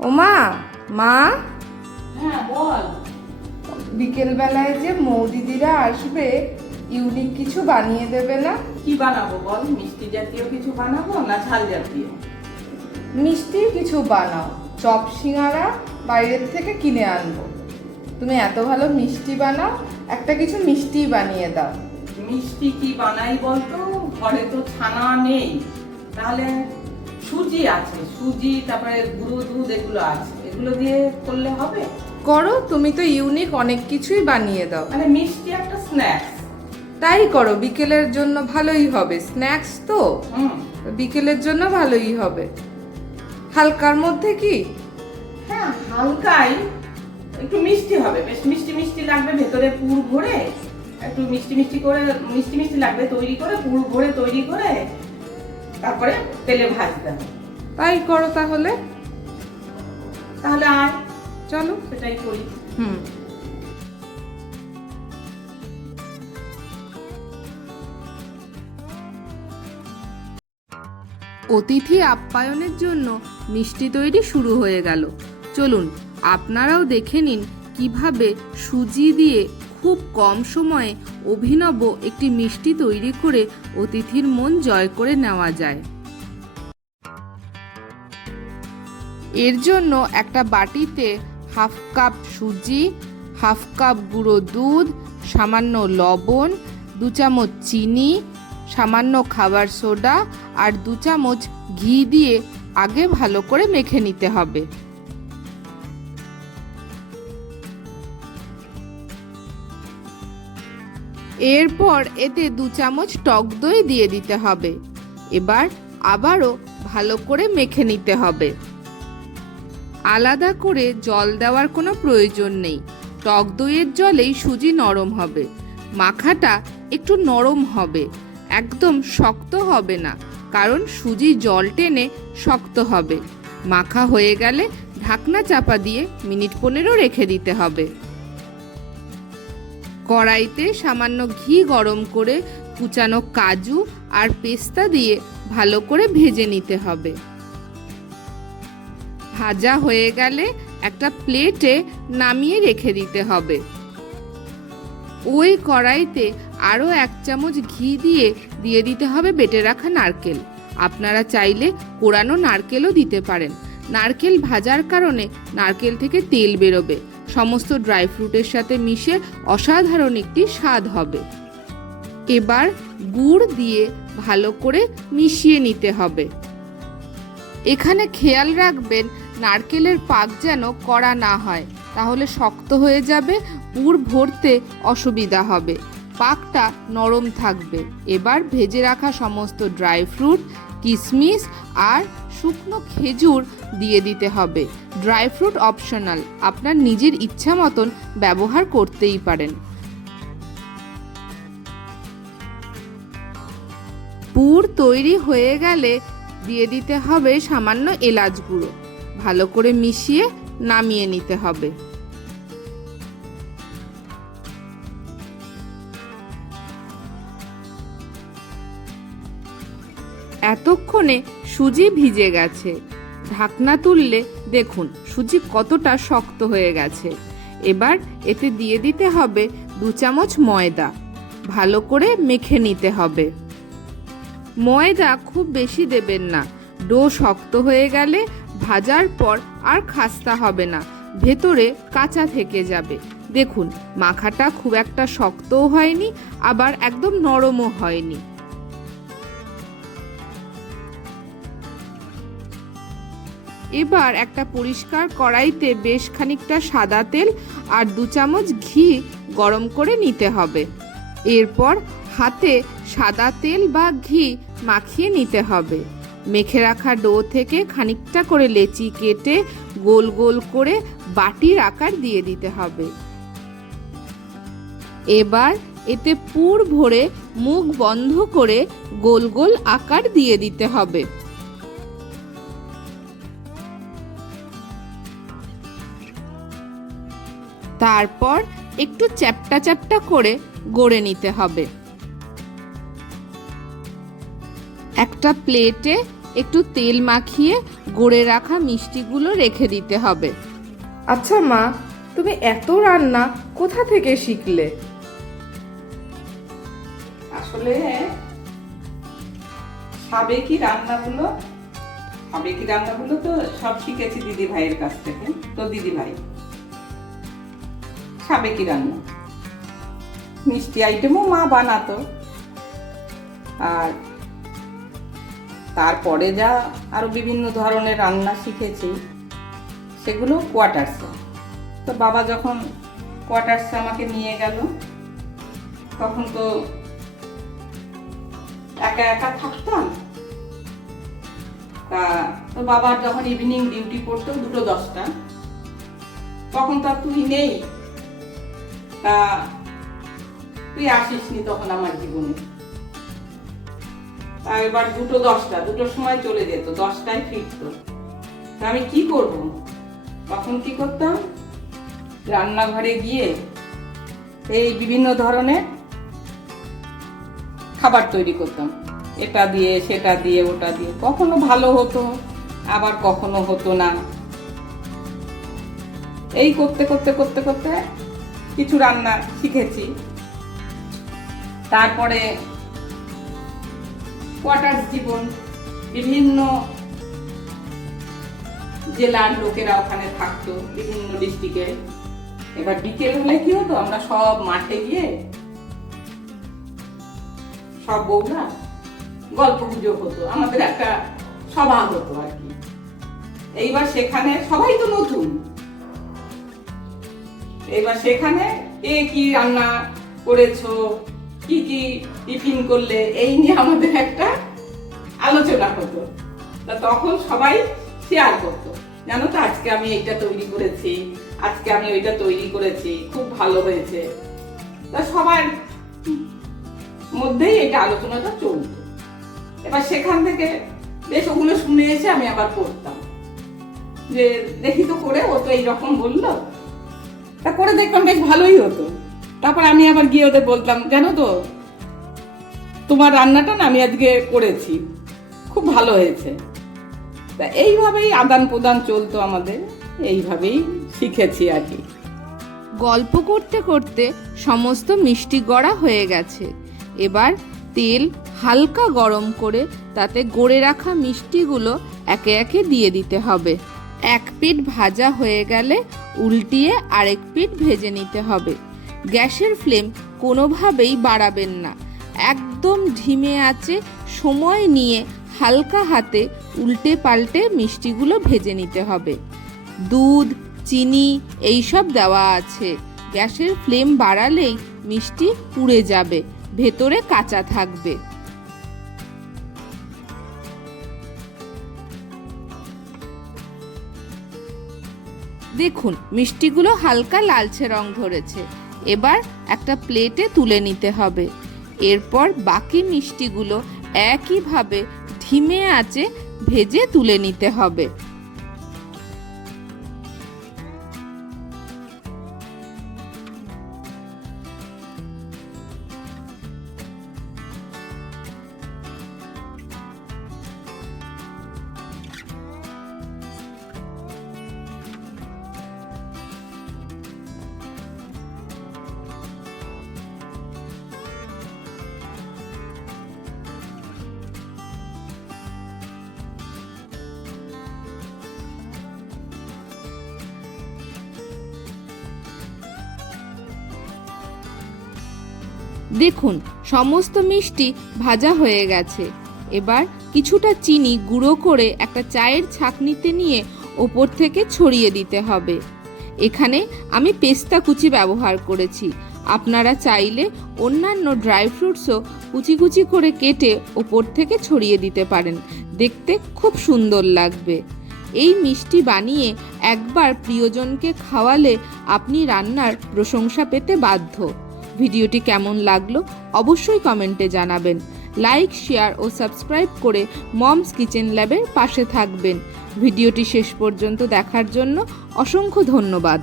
ও মা? মা হ্যাঁ বল। বিকেলবেলায় যে মৌদিদিরা আসবে ইউনিক কিছু বানিয়ে দেবে না? কি বানাবো বল? মিষ্টি জাতীয় কিছু বানাবো না ঝাল জাতীয়? মিষ্টি কিছু বানাও। চপ সিঙ্গারা বাইরের থেকে কিনে আনব। তুমি এত ভালো মিষ্টি বানাও একটা কিছু মিষ্টি বানিয়ে দাও। মিষ্টি কি বানাই বলতো? ঘরে তো ছানা নেই। তাহলে সুজি আছে সুজি তারপরে গুঁড়ো দুধ এগুলো আছে। এগুলো দিয়ে করলে হবে? করো তুমি তো ইউনিক অনেক কিছুই বানিয়ে দাও। মানে মিষ্টি একটা স্ন্যাক্স তাই করো বিকেলের জন্য ভালোই হবে। স্ন্যাক্স তো। বিকেলের জন্য ভালোই হবে। হালকার মধ্যে কি? হ্যাঁ হালকাই। একটু মিষ্টি হবে বেশ মিষ্টি মিষ্টি লাগবে ভেতরে পুর ভরে একটু মিষ্টি মিষ্টি করে মিষ্টি মিষ্টি লাগবে তৈরি করে পুর ভরে তৈরি করে তারপরে তেলে ভাজতে হবে। তাই করো তাহলে। তাহলে আর চলো। সেটাই করি। হুম। অতিথি আপ্যায়নের জন্য মিষ্টি তৈরি শুরু হয়ে গেল। চলুন আপনারাও দেখে নিন কীভাবে সুজি দিয়ে খুব কম সময়ে অভিনব একটি মিষ্টি তৈরি করে অতিথির মন জয় করে নেওয়া যায়। এর জন্য একটা বাটিতে হাফ কাপ সুজি, হাফ কাপ গুঁড়ো দুধ, সামান্য লবণ, দু চামচ চিনি, সামান্য খাবার সোডা আর দু চামচ ঘি দিয়ে আগে ভালো করে মেখে নিতে হবে। এরপর এতে দু চামচ টক দই দিয়ে দিতে হবে। এবার আবারও ভালো করে মেখে নিতে হবে। আলাদা করে জল দেওয়ার কোনো প্রয়োজন নেই। টক দইয়ের জলেই সুজি নরম হবে। মাখাটা একটু নরম হবে। একদম শক্ত হবে না, কারণ সুজি জল টেনে শক্ত হবে। মাখা হয়ে গেলে ঢাকনা চাপা দিয়ে মিনিট পনেরো রেখে দিতে হবে। কড়াইতে সামান্য ঘি গরম করে কুচানো কাজু আর পেস্তা দিয়ে ভালো করে ভেজে নিতে হবে। ভাজা হয়ে গেলে একটা প্লেটে নামিয়ে রেখে দিতে হবে। ওই কড়াইতে আরও এক চামচ ঘি দিয়ে দিয়ে দিতে হবে বেটে রাখা নারকেল। আপনারা চাইলে কোরানো নারকেলও দিতে পারেন। নারকেল ভাজার কারণে নারকেল থেকে তেল বেরোবে। সমস্ত ড্রাই ফ্রুটের সাথে মিশে অসাধারণ একটি স্বাদ হবে। এবার গুড় দিয়ে ভালো করে মিশিয়ে নিতে হবে। এখানে খেয়াল রাখবেন, নারকেলের পাক যেন কড়া না হয়, তাহলে শক্ত হয়ে যাবে পুর ভরতে অসুবিধা হবে। পাকটা নরম থাকবে। এবার ভেজে রাখা সমস্ত ড্রাই ফ্রুট কিশমিশ আর শুকনো খেজুর দিয়ে দিতে হবে। Dry fruit optional. আপনার নিজের ইচ্ছা মতন ব্যবহার করতেই পারেন। পুর তৈরি হয়ে গেলে দিয়ে দিতে হবে সামান্য এলাচ গুঁড়ো। ভালো করে মিশিয়ে নামিয়ে নিতে হবে। এতক্ষণে সুজি ভিজে গেছে। ঢাকনা তুললে দেখুন সুজি কতটা শক্ত হয়ে গেছে। এবার এতে দিয়ে দিতে হবে দু চামচ ময়দা। ভালো করে মেখে নিতে হবে। ময়দা খুব বেশি দেবেন না। ডো শক্ত হয়ে গেলে ভাজার পর আর খাস্তা হবে না। ভেতরে কাঁচা থেকে যাবে। দেখুন, মাখাটা খুব একটা শক্তও হয়নি, আবার একদম নরমও হয়নি। এবার একটা পরিষ্কার কড়াইতে বেশ খানিকটা সাদা তেল আর দু চামচ ঘি গরম করে নিতে হবে। এরপর হাতে সাদা তেল বা ঘি মাখিয়ে নিতে হবে। মেখে রাখা ডো থেকে খানিকটা করে লেচি কেটে গোল গোল করে বাটির আকার দিয়ে দিতে হবে। এবার এতে পুর ভরে মুখ বন্ধ করে গোল গোল আকার দিয়ে দিতে হবে। তারপর একটু চ্যাপটা চ্যাপটা করে গড়ে নিতে হবে। একটা প্লেটে একটু তেল মাখিয়ে গড়ে রাখা মিষ্টিগুলো রেখে দিতে হবে। আচ্ছা মা, তুমি এত রান্না কোথা থেকে শিখলে? আসলে সাবেকি রান্নাগুলো? সাবেকি রান্নাগুলো তো সব শিখেছি দিদি ভাইয়ের কাছ থেকে তো দিদি ভাই সাবেকি রান্না? মিষ্টি আইটেমও মা বানাতো। আর তারপরে যা আরও বিভিন্ন ধরনের রান্না শিখেছি, সেগুলো কোয়ার্টার্সে তো বাবা যখন কোয়ার্টার্সে আমাকে নিয়ে গেল, তখন তো একা একা থাকতাম। তা তো বাবার যখন ইভিনিং ডিউটি পড়তো দুটো দশটা, তখন তো আর তুই নেই। তা, তুই আসিসনি তখন আমার জীবনে। তা এবার দুটো দশটা, দুটোর সময় চলে যেত, দশটায় ফিরত। আমি কি করব? তখন কি করতাম? রান্নাঘরে গিয়ে এই বিভিন্ন ধরনের খাবার তৈরি করতাম। এটা দিয়ে, সেটা দিয়ে, ওটা দিয়ে। কখনো ভালো হতো, আবার কখনো হতো না। এই করতে করতে করতে করতে কিছু রান্না শিখেছি। তারপরে কোয়ার্টার্স জীবন, বিভিন্ন জেলার লোকেরা ওখানে থাকতো, বিভিন্ন ডিস্ট্রিক্টে এবার বিকেল হলে কি হতো? আমরা সব মাঠে গিয়ে সব বউরা গল্প গুজব হতো। আমাদের একটা সভা হতো আর কি। এইবার সেখানে সবাই তো নতুন। এইবার সেখানে কে কি রান্না করেছ, কি কি টিফিন করলে, এই নিয়ে আমাদের একটা আলোচনা হতো তা তখন সবাই শেয়ার করতো, জানো তো, আজকে আমি এইটা তৈরি করেছি, আজকে আমি ওইটা তৈরি করেছি, খুব ভালো হয়েছে। তা সবার মধ্যেই এটা আলোচনাটা চলতো। এবার সেখান থেকে বেশ ওগুলো শুনে এসে আমি আবার করতাম যে দেখি তো করে ও তো এইরকম বলল তা করে দেখলাম বেশ ভালোই হতো। তারপর আমি আবার গিয়ে ওদের বলতাম, জানো তো, তোমার রান্নাটা না আমি আজকে করেছি, খুব ভালো হয়েছে। তা এইভাবেই আদান প্রদান চলতো আমাদের, এইভাবেই শিখেছি আর কি। গল্প করতে করতে সমস্ত মিষ্টি গড়া হয়ে গেছে। এবার তেল হালকা গরম করে তাতে গড়ে রাখা মিষ্টিগুলো একে একে দিয়ে দিতে হবে। এক পিঠ ভাজা হয়ে গেলে উল্টিয়ে আরেক পিঠ ভেজে নিতে হবে। গ্যাসের ফ্লেম কোনোভাবেই বাড়াবেন না। একদম ধিমে আছে, সময় নিয়ে হালকা হাতে উল্টে পাল্টে মিষ্টিগুলো ভেজে নিতে হবে। দুধ, চিনি এইসব দেওয়া আছে। গ্যাসের ফ্লেম বাড়ালেই মিষ্টি পুড়ে যাবে, ভেতরে কাঁচা থাকবে। দেখুন, মিষ্টিগুলো হালকা লালচে রং ধরেছে। এবার একটা প্লেটে তুলে নিতে হবে। এরপর বাকি মিষ্টিগুলো একইভাবে ধিমে আঁচে ভেজে তুলে নিতে হবে। দেখুন, সমস্ত মিষ্টি ভাজা হয়ে গেছে। এবার কিছুটা চিনি গুঁড়ো করে একটা চায়ের ছাঁকনিতে নিয়ে ওপর থেকে ছড়িয়ে দিতে হবে। এখানে আমি পেস্তা কুচি ব্যবহার করেছি। আপনারা চাইলে অন্যান্য ড্রাই ফ্রুটসও কুচি কুচি করে কেটে ওপর থেকে ছড়িয়ে দিতে পারেন। দেখতে খুব সুন্দর লাগবে। এই মিষ্টি বানিয়ে একবার প্রিয়জনকে খাওয়ালে আপনি রান্নার প্রশংসা পেতে বাধ্য। ভিডিওটি কেমন লাগল অবশ্যই কমেন্টে জানাবেন। লাইক, শেয়ার ও সাবস্ক্রাইব করে মমস কিচেন ল্যাবের পাশে থাকবেন। ভিডিওটি শেষ পর্যন্ত দেখার জন্য অসংখ্য ধন্যবাদ।